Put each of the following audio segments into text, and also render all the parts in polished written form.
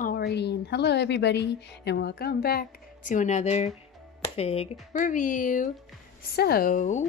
Alrighty, and hello everybody, and welcome back to another fig review. So,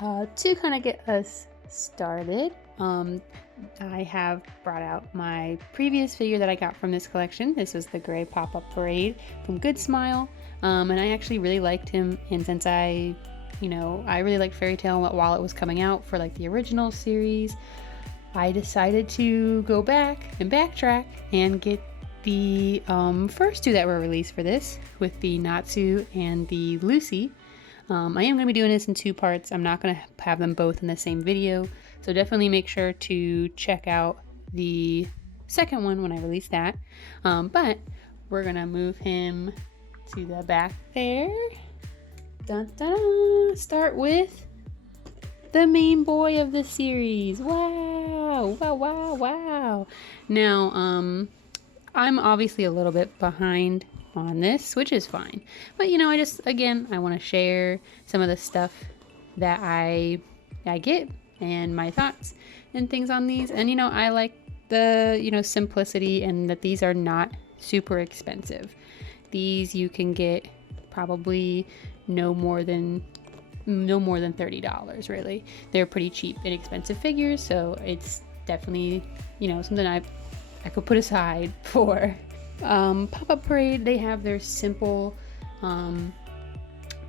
to kind of get us started, I have brought out my previous figure that I got from this collection. This was the gray pop-up parade from Good Smile, and I actually really liked him, and since I really liked Fairy Tale while it was coming out for like the original series, I decided to go back and backtrack and get the first two that were released for this, with the Natsu and the Lucy. I am going to be doing this in two parts. I'm not going to have them both in the same video, so definitely make sure to check out the second one when I release that. But we're going to move him to the back there. Dun, dun, dun. Start with the main boy of the series. Wow, wow, wow, wow. Now, I'm obviously a little bit behind on this, which is fine. But I want to share some of the stuff that I get and my thoughts and things on these. And I like the simplicity, and that these are not super expensive. These you can get probably no more than $30, really. They're pretty cheap, inexpensive figures, so it's definitely something I could put aside for. Pop-up Parade, they have their simple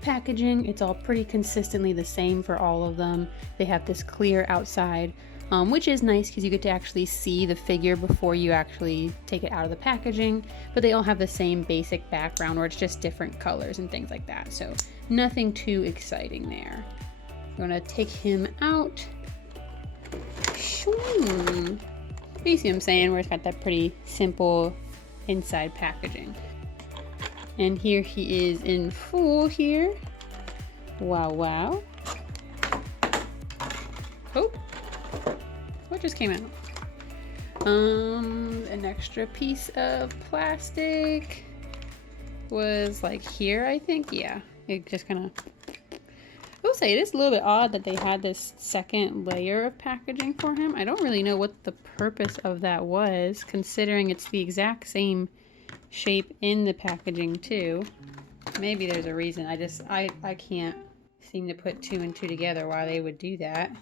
packaging. It's all pretty consistently the same for all of them. They have this clear outside, which is nice because you get to actually see the figure before you actually take it out of the packaging, but they all have the same basic background, or it's just different colors and things like that, so nothing too exciting there. I'm gonna take him out. You see what I'm saying, where it's got that pretty simple inside packaging. And here he is in full here. Wow, wow. Oh, what just came out? An extra piece of plastic was like here, I think. Yeah, it just kind of, I will say it is a little bit odd that they had this second layer of packaging for him. I don't really know what the purpose of that was, considering it's the exact same shape in the packaging too. Maybe there's a reason. I can't seem to put two and two together why they would do that.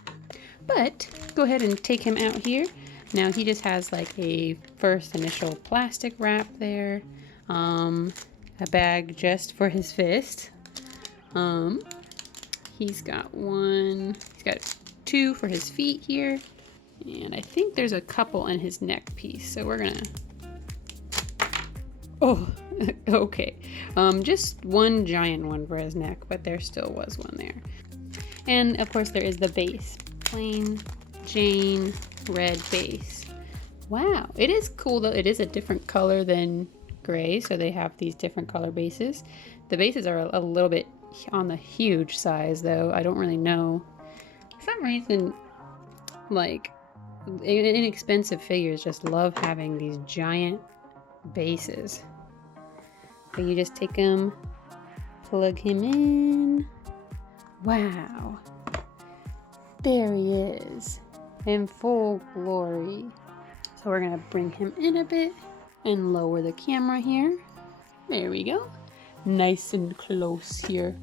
But go ahead and take him out here. Now he just has like a first initial plastic wrap there, a bag just for his fist. He's got two for his feet here, and I think there's a couple in his neck piece, so we're gonna, okay, just one giant one for his neck, but there still was one there. And of course there is the base, plain Jane red base. Wow, it is cool though. It is a different color than gray, so they have these different color bases. The bases are a little bit on the huge size though. I don't really know, for some reason, like inexpensive figures just love having these giant bases. So you just take him, plug him in. Wow, there he is in full glory. So we're gonna bring him in a bit and lower the camera here. There we go. Nice and close here.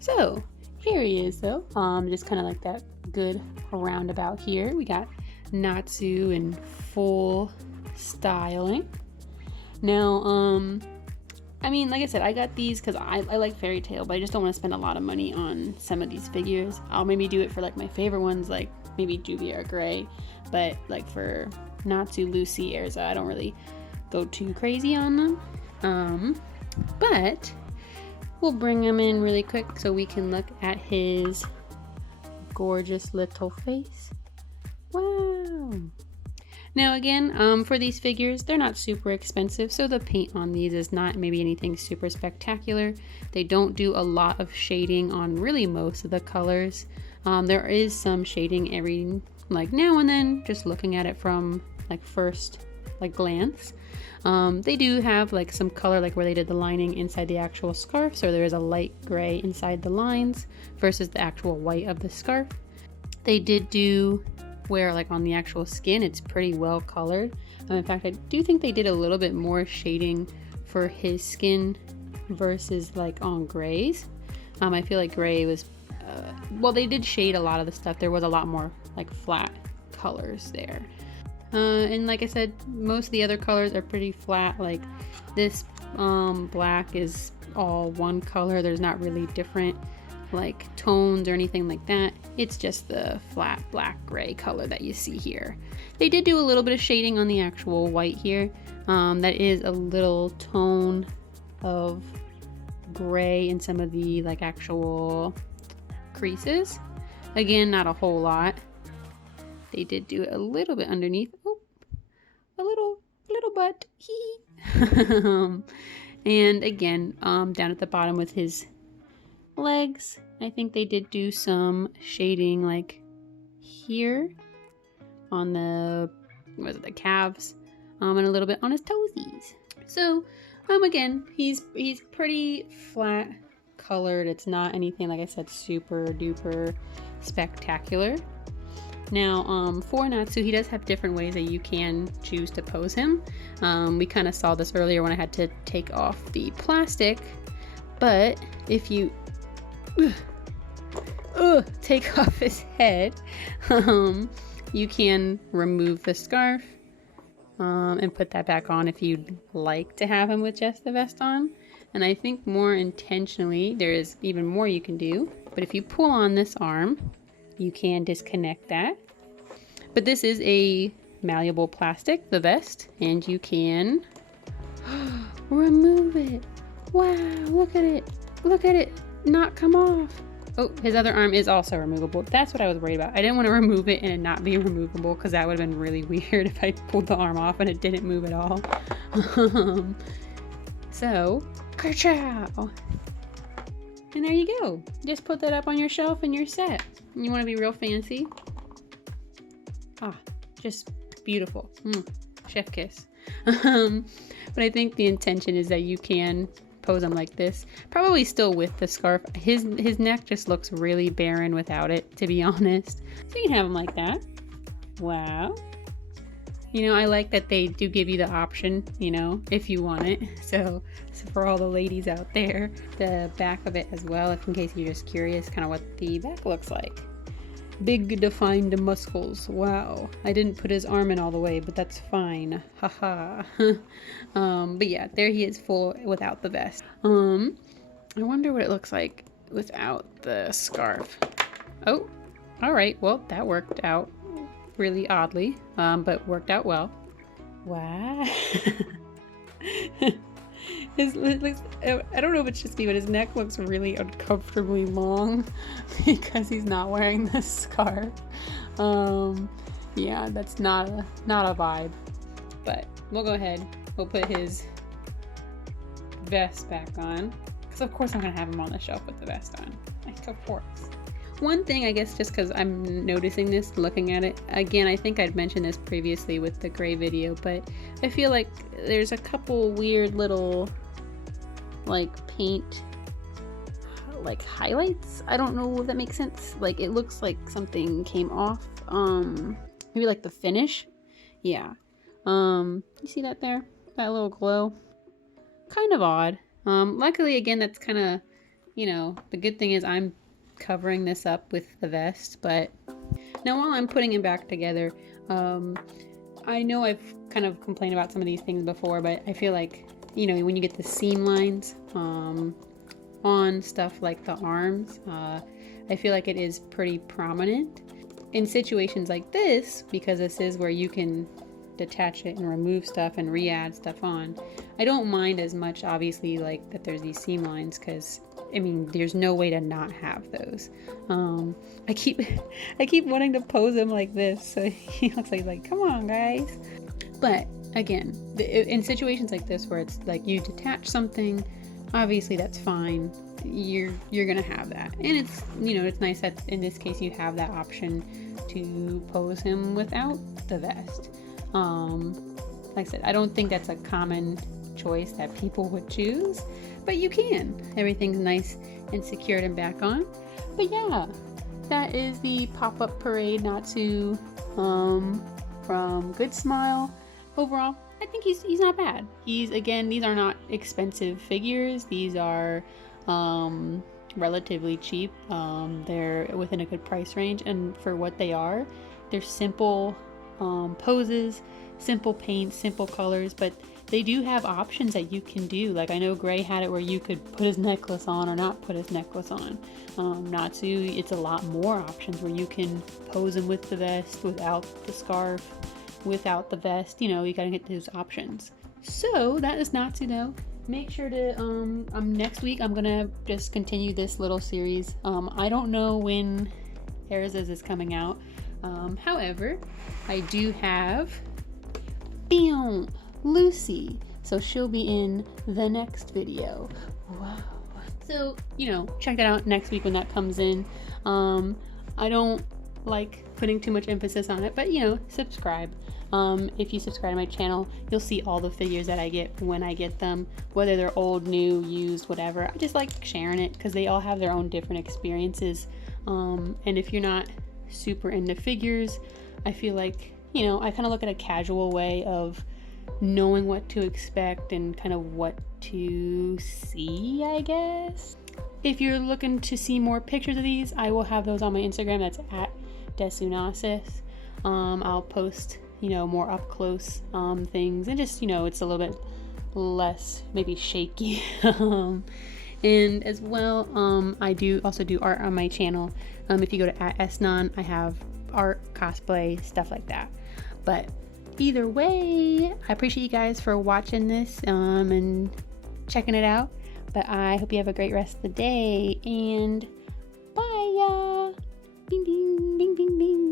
So here he is though, just kind of like that good roundabout here. We got Natsu in full styling. Now I mean, like I said, I got these because I like Fairy Tale, but I just don't want to spend a lot of money on some of these figures. I'll maybe do it for like my favorite ones, like maybe Juvia or Gray, but like for Natsu, Lucy, Erza, I don't really go too crazy on them. But we'll bring him in really quick so we can look at his gorgeous little face. Wow. Now again, for these figures, they're not super expensive, so the paint on these is not maybe anything super spectacular. They don't do a lot of shading on really most of the colors. There is some shading every like now and then, just looking at it from like first glance. They do have like some color, like where they did the lining inside the actual scarf, so there is a light gray inside the lines versus the actual white of the scarf. They did do where like on the actual skin it's pretty well colored, In fact, I do think they did a little bit more shading for his skin versus like on Gray's. I feel like Gray was, well, they did shade a lot of the stuff. There was a lot more like flat colors there. And like I said, most of the other colors are pretty flat. Like this black is all one color. There's not really different like tones or anything like that. It's just the flat black gray color that you see here. They did do a little bit of shading on the actual white here. That is a little tone of gray in some of the like actual creases. Again, not a whole lot. They did do a little bit underneath. Oh, a little butt. And again, down at the bottom with his legs, I think they did do some shading like here on the, what is it, the calves, and a little bit on his toesies. So again, he's pretty flat colored. It's not anything, like I said, super duper spectacular. Now for Natsu, he does have different ways that you can choose to pose him. We kind of saw this earlier when I had to take off the plastic, but if you take off his head, you can remove the scarf and put that back on if you'd like to have him with just the vest on. And I think more intentionally, there is even more you can do. But if you pull on this arm, you can disconnect that. But this is a malleable plastic, the vest, and you can remove it. Wow, look at it. Look at it not come off. Oh, his other arm is also removable. That's what I was worried about. I didn't want to remove it and it not be removable because that would have been really weird if I pulled the arm off and it didn't move at all. So, ka-chow! And there you go. Just put that up on your shelf and you're set. You want to be real fancy? Ah, just beautiful. Chef kiss. But I think the intention is that you can pose him like this, probably still with the scarf. His neck just looks really barren without it, to be honest. So you can have him like that. Wow. You know, I like that they do give you the option, you know, if you want it. So for all the ladies out there, the back of it as well, if in case you're just curious kind of what the back looks like. Big defined muscles. Wow. I didn't put his arm in all the way, but that's fine. Haha. But yeah, there he is full without the vest. I wonder what it looks like without the scarf. Oh, all right. Well, that worked out really oddly, but worked out well. Wow. It looks, I don't know if it's just me, but his neck looks really uncomfortably long because he's not wearing this scarf. Yeah, that's not a vibe. But we'll go ahead. We'll put his vest back on. Because of course I'm going to have him on the shelf with the vest on. Like, of course. One thing, I guess, just because I'm noticing this, looking at it, again, I think I'd mentioned this previously with the gray video, but I feel like there's a couple weird little, like, paint, like, highlights. I don't know if that makes sense. Like, it looks like something came off, maybe like the finish. Yeah. You see that there? That little glow? Kind of odd. Luckily, again, that's kind of, you know, the good thing is I'm covering this up with the vest. But now while I'm putting it back together, I know I've kind of complained about some of these things before, but I feel like, you know, when you get the seam lines on stuff like the arms, I feel like it is pretty prominent in situations like this, because this is where you can detach it and remove stuff and re-add stuff on. I don't mind as much, obviously, like that there's these seam lines, because I mean, there's no way to not have those. I keep wanting to pose him like this, so he looks like, come on, guys. But again, in situations like this where it's like you detach something, obviously that's fine. You're gonna have that, and it's, you know, it's nice that in this case you have that option to pose him without the vest. Like I said, I don't think that's a common choice that people would choose, but you can. Everything's nice and secured and back on. But yeah, that is the pop-up parade Natsu from Good Smile. overall, I think he's not bad. Again, these are not expensive figures. These are relatively cheap. They're within a good price range, and for what they are, they're simple poses, simple paints, simple colors, but they do have options that you can do. Like I know Gray had it where you could put his necklace on or not put his necklace on. Natsu, it's a lot more options where you can pose him with the vest, without the scarf, without the vest. You know, you gotta get those options. So that is Natsu though. Make sure to next week I'm gonna just continue this little series. I don't know when Erza's is coming out. However, I do have Lucy, so she'll be in the next video. Wow. So, you know, check that out next week when that comes in. I don't like putting too much emphasis on it, but you know, subscribe. If you subscribe to my channel, you'll see all the figures that I get when I get them, whether they're old, new, used, whatever. I just like sharing it because they all have their own different experiences. And if you're not super into figures, I feel like, you know, I kind of look at a casual way of knowing what to expect and kind of what to see, I guess. If you're looking to see more pictures of these, I will have those on my Instagram. That's at Desunasis. I'll post, you know, more up close things, and just, you know, it's a little bit less maybe shaky. And as well, I do also do art on my channel. If you go to @Esnon, I have art, cosplay, stuff like that. But either way, I appreciate you guys for watching this and checking it out. But I hope you have a great rest of the day, and bye, y'all. Ding, ding, ding, ding, ding.